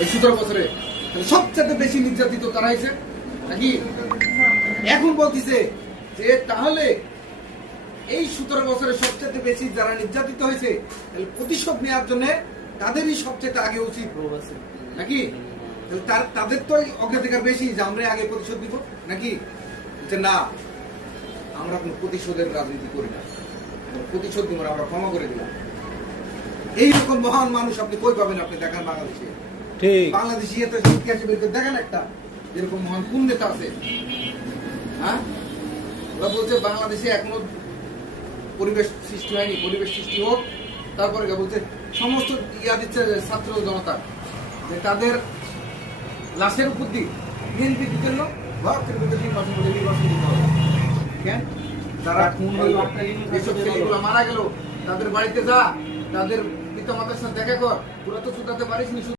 এই 17 বছরে সবচেয়ে বেশি নির্যাতিত তারা হয়েছে নাকি? এখন বলতেছে যে তাহলে এই 17 বছরে সবচেয়ে বেশি যারা নির্যাতিত হয়েছে তাহলে প্রতিশোধ নেওয়ার জন্য তাদেরই সবচেয়ে আগে উচিত নাকি? তাদের তো অগ্রাধিকার বেশি যে আমরা আগে প্রতিশোধ দিব নাকি? যে না, আমরা কোন প্রতিশোধের রাজনীতি করি না, প্রতিশোধ দিব, আমরা ক্ষমা করে দিলাম। এইরকম মহান মানুষ আপনি কই পাবেন? আপনি দেখান বাংলাদেশে, ঠিক বাংলাদেশি ইতিহাসে বেরোতে দেখেন একটা এরকম মহান কোন নেতা আছে? হ্যাঁ, ওরা বলছে বাংলাদেশে এখনো পরিবেশ সৃষ্টি হয়নি, পরিবেশ সৃষ্টি হোক, তারপরে বলছে সমস্ত ইয়া দিচ্ছে ছাত্র জনতা যে তাদের লাশের উপর দিয়ে বিএনপি দিতে নির্বাচন দিতে হবে। কেন? যারা খুন হইল, যেসব ছেলেগুলো মারা গেল, তাদের বাড়িতে যা, তাদের পিতা মাতার সাথে দেখা কর, ওরা তো শুধাতে পারিস নি।